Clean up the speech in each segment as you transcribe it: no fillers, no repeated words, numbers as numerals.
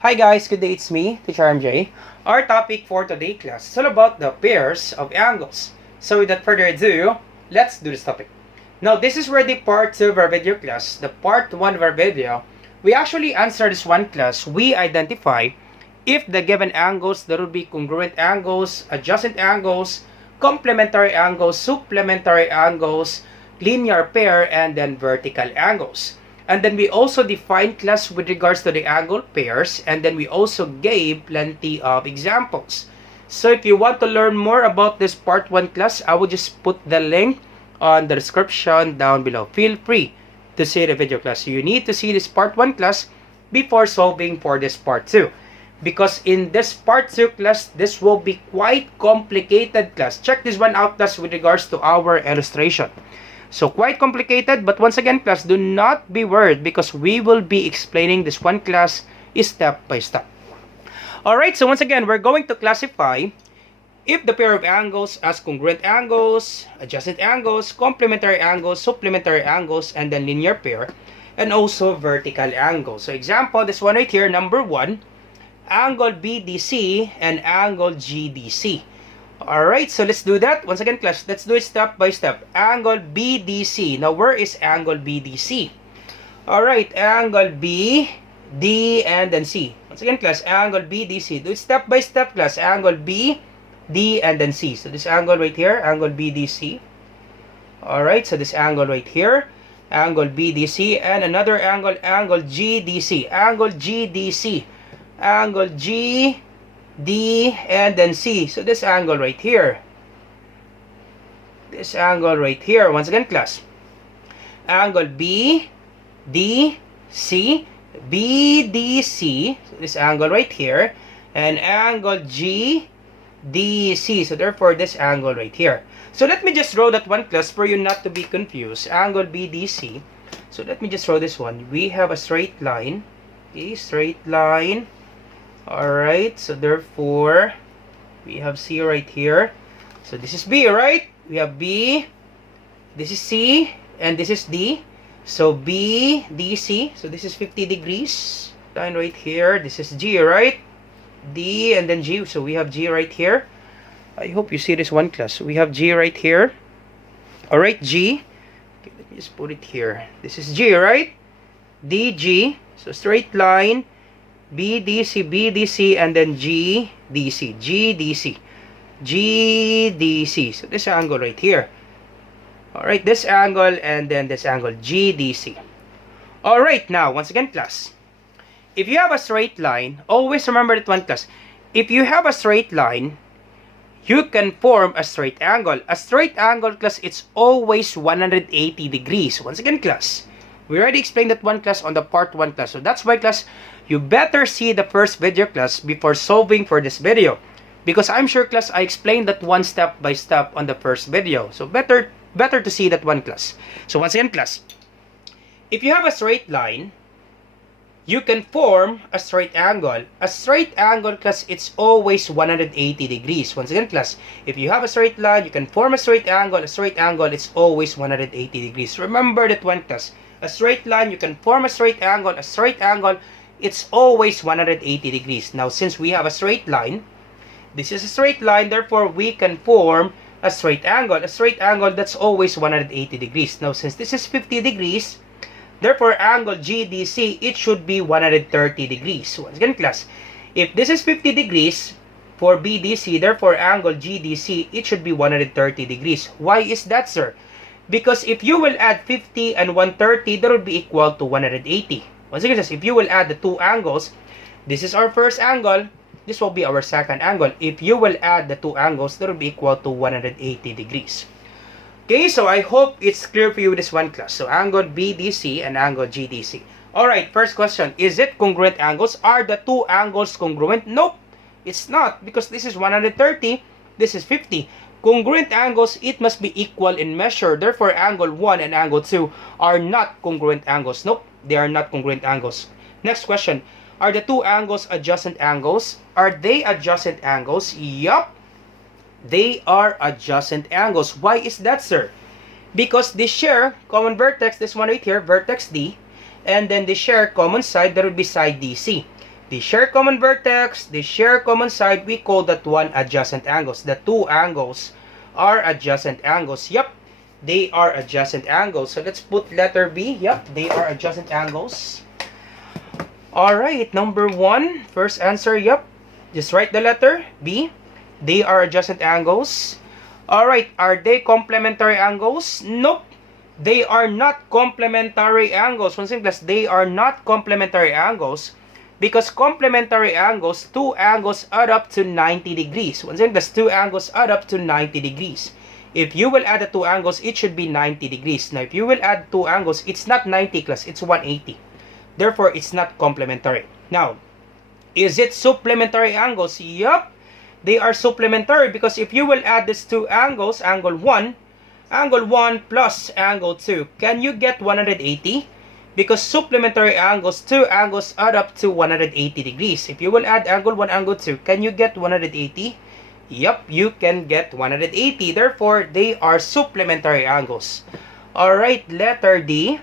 Hi guys, good day, it's me, Teacher MJ. Our topic for today class is all about the pairs of angles. So without further ado, let's do this topic. Now this is where the part 2 of our video class, the part 1 of our video, we actually answer this one class. We identify if the given angles, there will be congruent angles, adjacent angles, complementary angles, supplementary angles, linear pair, and then vertical angles. And then we also define class with regards to the angle pairs, and then we also gave plenty of examples. So if you want to learn more about this part 1 class, I will just put the link on the description down below. Feel free to see the video class. You need to see this part 1 class before solving for this part 2. Because in this part 2 class, this will be quite complicated class. Check this one out class with regards to our illustration. So quite complicated, but once again class, do not be worried because we will be explaining this one class step by step. Alright, so once again, we're going to classify if the pair of angles as congruent angles, adjacent angles, complementary angles, supplementary angles, and then linear pair, and also vertical angles. So example, this one right here, number 1, angle BDC and angle GDC. Alright, so let's do that. Once again, class, let's do it step by step. Angle BDC. Now, where is angle BDC? Alright, angle B, D, and then C. Once again, class, angle BDC. Do it step by step, class. Angle B, D, and then C. So this angle right here, angle BDC. Alright, so this angle right here, angle BDC, and another angle, angle GDC. Angle GDC. Angle G, D, and then C. So this angle right here. This angle right here. Once again, class. Angle B, D, C. B, D, C. So this angle right here. And angle G, D, C. So therefore, this angle right here. So let me just draw that one, class, for you not to be confused. Angle B, D, C. So let me just draw this one. We have a straight line. Okay, straight line. Alright, so therefore, we have C right here. So this is B, right? We have B, this is C, and this is D. So B, D, C. So this is 50 degrees. Line right here. This is G, right? D, and then G. So we have G right here. I hope you see this one, class. We have G right here. Alright, G. Okay, let me just put it here. This is G, right? D, G. So straight line. BDC, BDC, and then GDC, GDC, GDC. So this angle right here. Alright, this angle and then this angle, GDC. Alright, now, once again, class. If you have a straight line, always remember that one, class. If you have a straight line, you can form a straight angle. A straight angle, class, it's always 180 degrees. Once again, class. We already explained that one, class, on the part 1 class. So that's why, class, you better see the first video, class, before solving for this video. Because I'm sure, class, I explained that one step by step on the first video. So better to see that one, class. So once again, class, if you have a straight line, you can form a straight angle. A straight angle, class, it's always 180 degrees. Once again, class, if you have a straight line, you can form a straight angle. A straight angle, it's always 180 degrees. Remember that one, class. A straight line, you can form a straight angle. A straight angle, it's always 180 degrees. Now, since we have a straight line, this is a straight line, therefore, we can form a straight angle. A straight angle, that's always 180 degrees. Now, since this is 50 degrees, therefore, angle GDC, it should be 130 degrees. So, once again, class, if this is 50 degrees for BDC, therefore, angle GDC, it should be 130 degrees. Why is that, sir? Because if you will add 50 and 130, that will be equal to 180. Once again, if you will add the two angles, this is our first angle, this will be our second angle. If you will add the two angles, that will be equal to 180 degrees. Okay, so I hope it's clear for you this one, class. So angle BDC and angle GDC. Alright, first question, is it congruent angles? Are the two angles congruent? Nope, it's not, because this is 130, this is 50. Congruent angles, it must be equal in measure. Therefore, angle 1 and angle 2 are not congruent angles. Nope, they are not congruent angles. Next question. Are the two angles adjacent angles? Are they adjacent angles? Yup. They are adjacent angles. Why is that, sir? Because they share common vertex, this one right here, vertex D. And then they share common side, that would be side DC. They share common vertex, they share common side, we call that one adjacent angles. The two angles are adjacent angles. Yep, they are adjacent angles. So let's put letter B. Yep, they are adjacent angles. Alright, number 1, first answer, yep. Just write the letter B. They are adjacent angles. Alright, are they complementary angles? Nope. They are not complementary angles. Once again, class, they are not complementary angles because complementary angles, two angles add up to 90 degrees. Once again, class, two angles add up to 90 degrees. If you will add the two angles, it should be 90 degrees. Now, if you will add two angles, it's not 90, class, it's 180. Therefore, it's not complementary. Now, is it supplementary angles? Yup, they are supplementary because if you will add these two angles, angle 1 plus angle 2, can you get 180? Because supplementary angles, two angles add up to 180 degrees. If you will add angle 1, angle 2, can you get 180? Yup, you can get 180. Therefore, they are supplementary angles. Alright, letter D.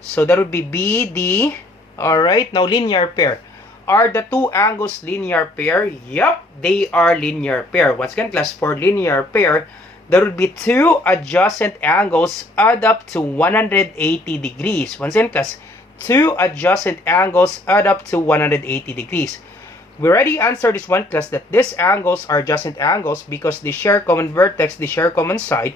So that would be BD. Alright, now linear pair. Are the two angles linear pair? Yup, they are linear pair. Once again, class, for linear pair, there would be two adjacent angles add up to 180 degrees. Once again, class, two adjacent angles add up to 180 degrees. We already answered this one, class, that these angles are adjacent angles because they share common vertex, they share common side.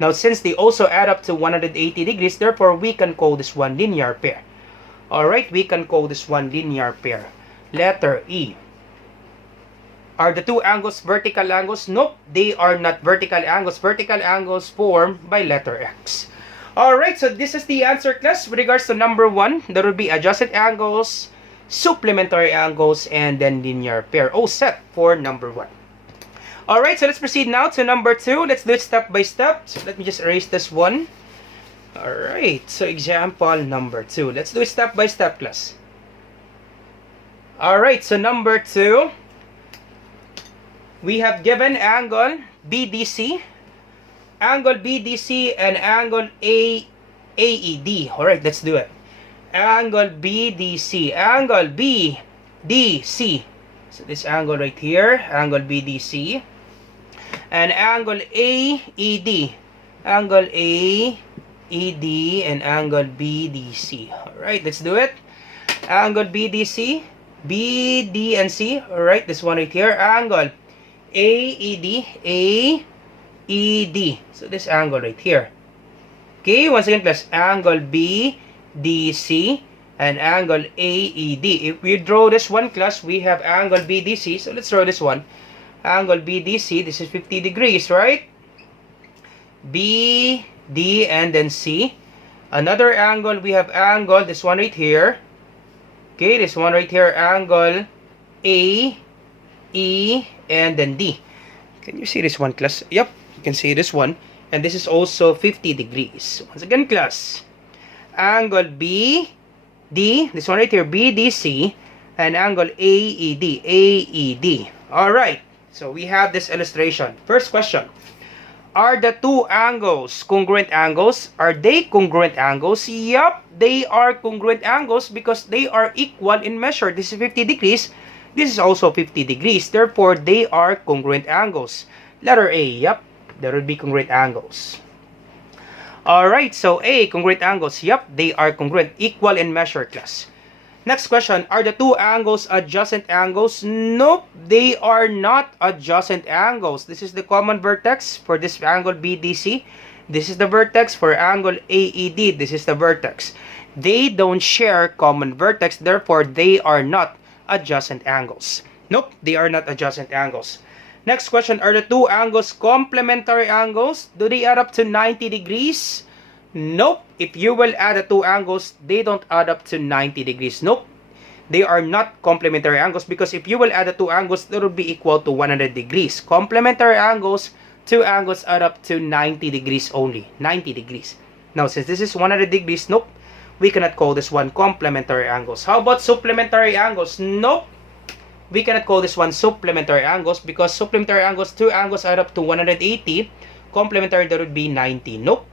Now, since they also add up to 180 degrees, therefore, we can call this one linear pair. Alright, we can call this one linear pair. Letter E. Are the two angles vertical angles? Nope, they are not vertical angles. Vertical angles formed by letter X. Alright, so this is the answer, class. With regards to number 1, there will be adjacent angles, supplementary angles, and then linear pair. All set for number 1. Alright, so let's proceed now to number 2. Let's do it step by step. So let me just erase this one. Alright, so example number 2. Let's do it step by step, class. Alright, so number 2. We have given angle BDC, angle BDC, and angle AED. Alright, let's do it. Angle BDC, angle BDC. So this angle right here, angle BDC, and angle AED, angle AED, and angle BDC. Alright, let's do it. Angle BDC, BD and C. Alright, this one right here, angle AED, AED. So this angle right here. Okay, once again, class, angle BDC and angle AED. If we draw this one, class, we have angle BDC. So let's draw this one. Angle BDC, this is 50 degrees, right? BD and then C. Another angle, we have angle, this one right here. Okay, this one right here, angle A, E, and then D. Can you see this one, class? Yep, you can see this one. And this is also 50 degrees. Once again, class, angle BD, this one right here, BDC, and angle AED, AED. Alright, so we have this illustration. First question. Are the two angles congruent angles? Are they congruent angles? Yup, they are congruent angles because they are equal in measure. This is 50 degrees. This is also 50 degrees. Therefore, they are congruent angles. Letter A, yup, there will be congruent angles. Alright, so A, congruent angles. Yup, they are congruent, equal in measure, class. Next question, are the two angles adjacent angles? Nope, they are not adjacent angles. This is the common vertex for this angle BDC. This is the vertex for angle AED. This is the vertex. They don't share common vertex, therefore they are not adjacent angles. Nope, they are not adjacent angles. Next question, are the two angles complementary angles? Do they add up to 90 degrees? Nope. If you will add the two angles, they don't add up to 90 degrees. Nope. They are not complementary angles because if you will add the two angles, they will be equal to 100 degrees. Complementary angles, two angles add up to 90 degrees only. 90 degrees. Now, since this is 100 degrees, nope, we cannot call this one complementary angles. How about supplementary angles? Nope. We cannot call this one supplementary angles because supplementary angles, two angles add up to 180. Complementary, that would be 90. Nope.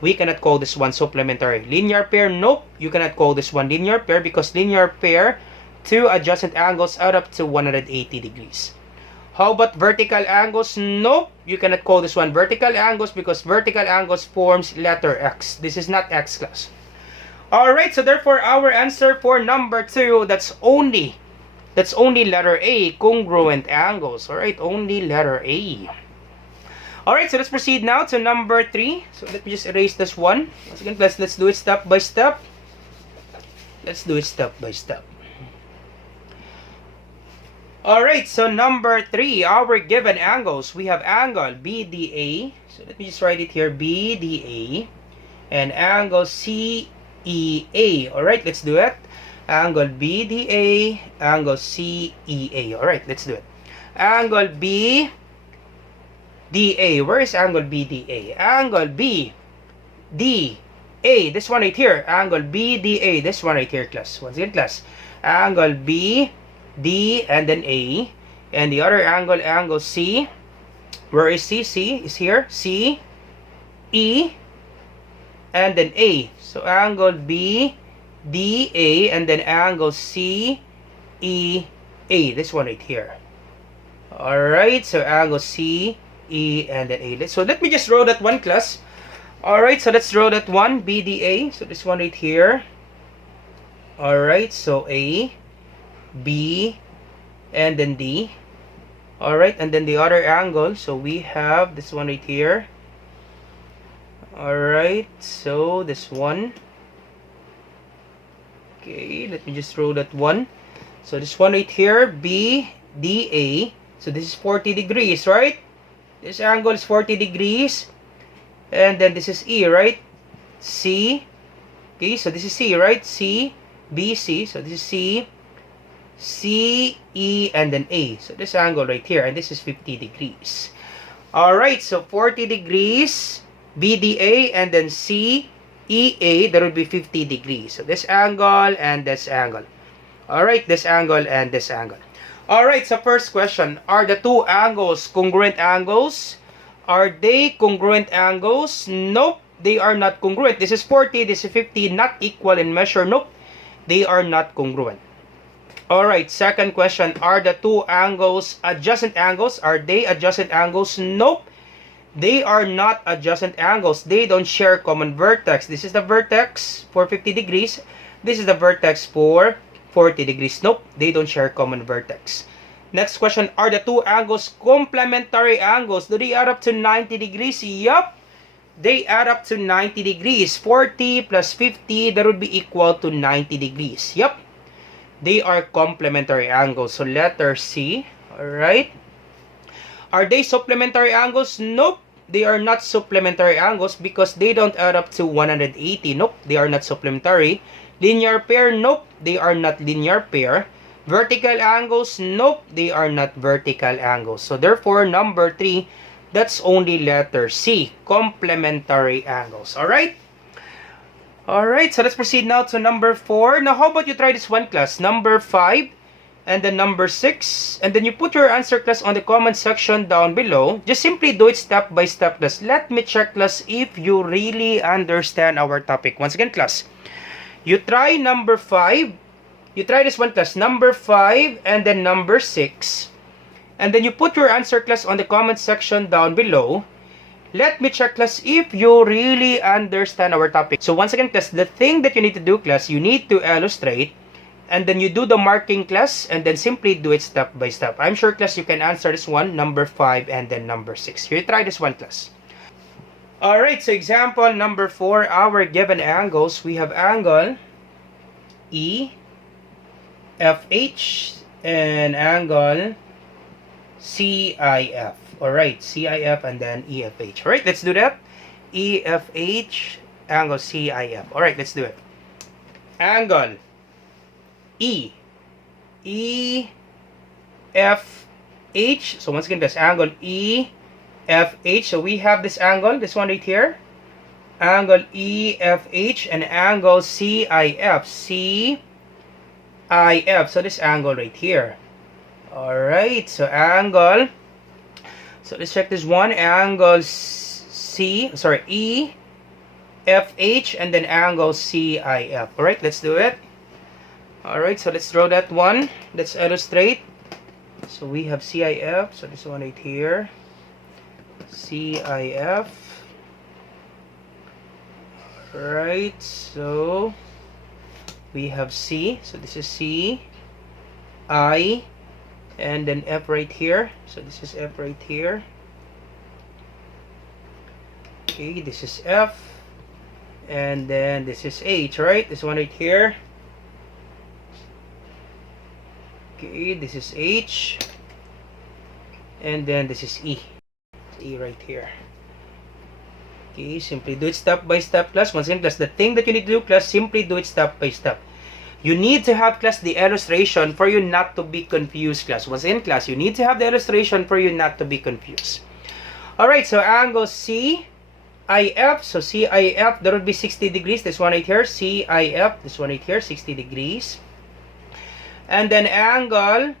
We cannot call this one supplementary. Linear pair, nope. You cannot call this one linear pair because linear pair, two adjacent angles add up to 180 degrees. How about vertical angles? Nope, you cannot call this one vertical angles because vertical angles forms letter X. This is not X, class. Alright, so therefore our answer for number 2, that's only letter A, congruent angles. Alright, only letter A. Alright, so let's proceed now to number 3. So let me just erase this one. Once again, let's do it step by step. Let's do it step by step. Alright, so number 3, our given angles. We have angle BDA. So let me just write it here, BDA. And angle CEA. Alright, let's do it. Angle BDA, angle CEA. Alright, let's do it. Angle BDA. Where is angle BDA? Angle BDA. This one right here. Angle BDA. This one right here, class. Once again, class. Angle BDA. D and then A, and the other angle, angle C. Where is C? C is here. C, E, and then A. So angle B, D, A, and then angle C, E, A. This one right here. Alright, so angle C, E, and then A. So let me just draw that one, class. Alright, so let's draw that one, B, D, A. So this one right here. Alright, so A, B, and then D. Alright, and then the other angle, so we have this one right here. Alright, so this one. Okay, let me just draw that one. So this one right here, B, D, A. So this is 40 degrees, right? This angle is 40 degrees. And then this is E, right? C. Okay, so this is C, right? C, B, C. So this is C, C, E, and then A. So this angle right here, and this is 50 degrees. Alright, so 40 degrees, BDA, and then C, EA, that would be 50 degrees. So this angle and this angle. Alright, this angle and this angle. Alright, so first question, are the two angles congruent angles? Are they congruent angles? Nope, they are not congruent. This is 40, this is 50, not equal in measure. Nope, they are not congruent. Alright, second question, are the two angles adjacent angles? Are they adjacent angles? Nope, they are not adjacent angles. They don't share common vertex. This is the vertex for 50 degrees. This is the vertex for 40 degrees. Nope, they don't share common vertex. Next question, are the two angles complementary angles? Do they add up to 90 degrees? Yup, they add up to 90 degrees. 40 plus 50, that would be equal to 90 degrees. Yup. They are complementary angles. So letter C. Alright. Are they supplementary angles? Nope. They are not supplementary angles because they don't add up to 180. Nope. They are not supplementary. Linear pair? Nope. They are not linear pair. Vertical angles? Nope. They are not vertical angles. So therefore, number 3, that's only letter C. Complementary angles. Alright. Alright, so let's proceed now to number 4. Now, how about you try this one, class? Number 5 and then number 6. And then you put your answer, class, on the comment section down below. Just simply do it step by step, class. Let me check, class, if you really understand our topic. Once again, class, you try number 5. You try this one, class. Number 5 and then number 6. And then you put your answer, class, on the comment section down below. Let me check, class, if you really understand our topic. So once again, class, the thing that you need to do, class, you need to illustrate, and then you do the marking, class, and then simply do it step by step. I'm sure, class, you can answer this one, number 5 and then number 6. Here, try this one, class. Alright, so example number 4, our given angles, we have angle E, FH, and angle CIF. Alright, CIF and then EFH. Alright, let's do that. EFH, angle CIF. Alright, let's do it. Angle E, EFH. So once again, that's angle EFH. So we have this angle, this one right here. Angle EFH and angle CIF. CIF. So this angle right here. Alright, so angle. So let's check this one. Angle EFH and then angle CIF. Alright, let's do it. Alright, so let's draw that one. Let's illustrate. So we have CIF. So this one right here. CIF. Alright, so we have C. So this is C. I. And then F right here. So this is F right here. Okay, this is F. And then this is H, right? This one right here. Okay, this is H. And then this is E. E right here. Okay, simply do it step by step, class. Once again, class, the thing that you need to do, class, simply do it step by step. You need to have, class, the illustration for you not to be confused, class. Once again, class, you need to have the illustration for you not to be confused. Alright, so angle CIF. So CIF, that would be 60 degrees. This one right here. CIF, this one right here, 60 degrees. And then angle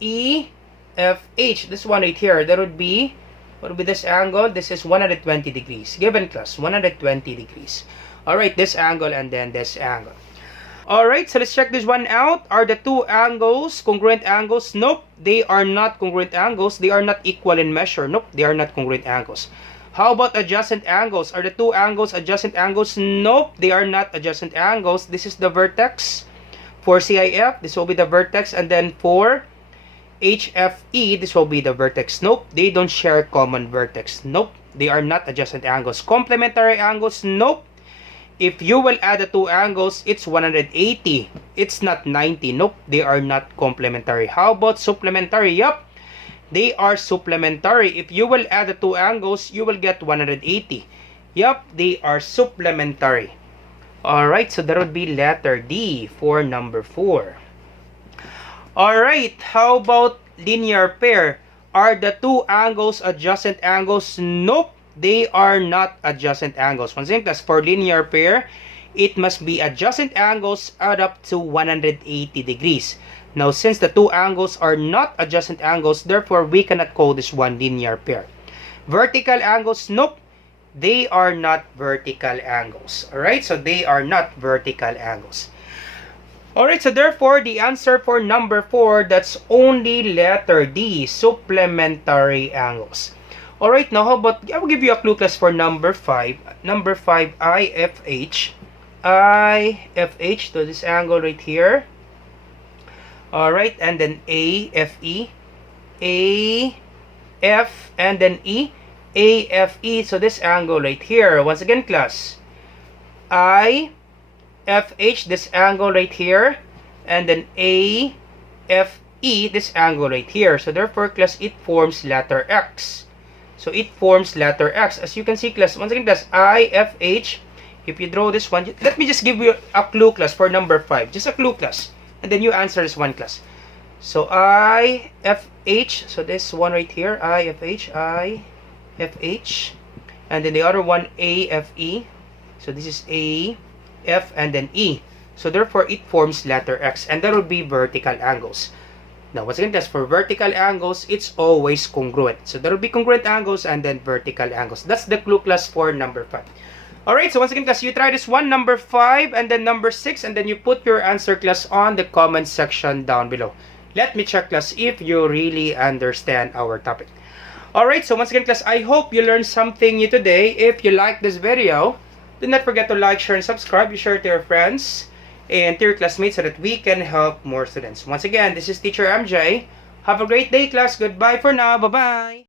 EFH, this one right here, that would be, what would be this angle? This is 120 degrees. Given, class, 120 degrees. Alright, this angle and then this angle. Alright, so let's check this one out. Are the two angles congruent angles? Nope, they are not congruent angles. They are not equal in measure. Nope, they are not congruent angles. How about adjacent angles? Are the two angles adjacent angles? Nope, they are not adjacent angles. This is the vertex. For CIF, this will be the vertex. And then for HFE, this will be the vertex. Nope, they don't share common vertex. Nope, they are not adjacent angles. Complementary angles? Nope. If you will add the two angles, it's 180. It's not 90. Nope, they are not complementary. How about supplementary? Yup, they are supplementary. If you will add the two angles, you will get 180. Yup, they are supplementary. Alright, so that would be letter D for number 4. Alright, how about linear pair? Are the two angles adjacent angles? Nope, they are not adjacent angles. Once again, class, for linear pair, it must be adjacent angles add up to 180 degrees. Now, since the two angles are not adjacent angles, therefore, we cannot call this one linear pair. Vertical angles? Nope, they are not vertical angles. Alright, so they are not vertical angles. Alright, so therefore, the answer for number 4, that's only letter D, supplementary angles. Alright, now how about, I will give you a clue, class, for number 5. Number 5, IFH. IFH, so this angle right here. Alright, and then AFE. AF, and then E. AFE, so this angle right here. Once again, class. IFH, this angle right here. And then AFE, this angle right here. So therefore, class, it forms letter X. So it forms letter X. As you can see, class, once again, class, IFH, if you draw this one, let me just give you a clue, class, for number 5. Just a clue, class. And then you answer this one, class. So IFH, so this one right here, IFH, IFH. And then the other one, AFE. So this is A, F, and then E. So therefore, it forms letter X. And that would be vertical angles. Now, once again, class, for vertical angles, it's always congruent. So there will be congruent angles and then vertical angles. That's the clue, class, for number 5. Alright, so once again, class, you try this one, number 5, and then number 6, and then you put your answer, class, on the comment section down below. Let me check, class, if you really understand our topic. Alright, so once again, class, I hope you learned something new today. If you like this video, do not forget to like, share, and subscribe. You share it to your friends and to your classmates so that we can help more students. Once again, this is Teacher MJ. Have a great day, class. Goodbye for now. Bye-bye.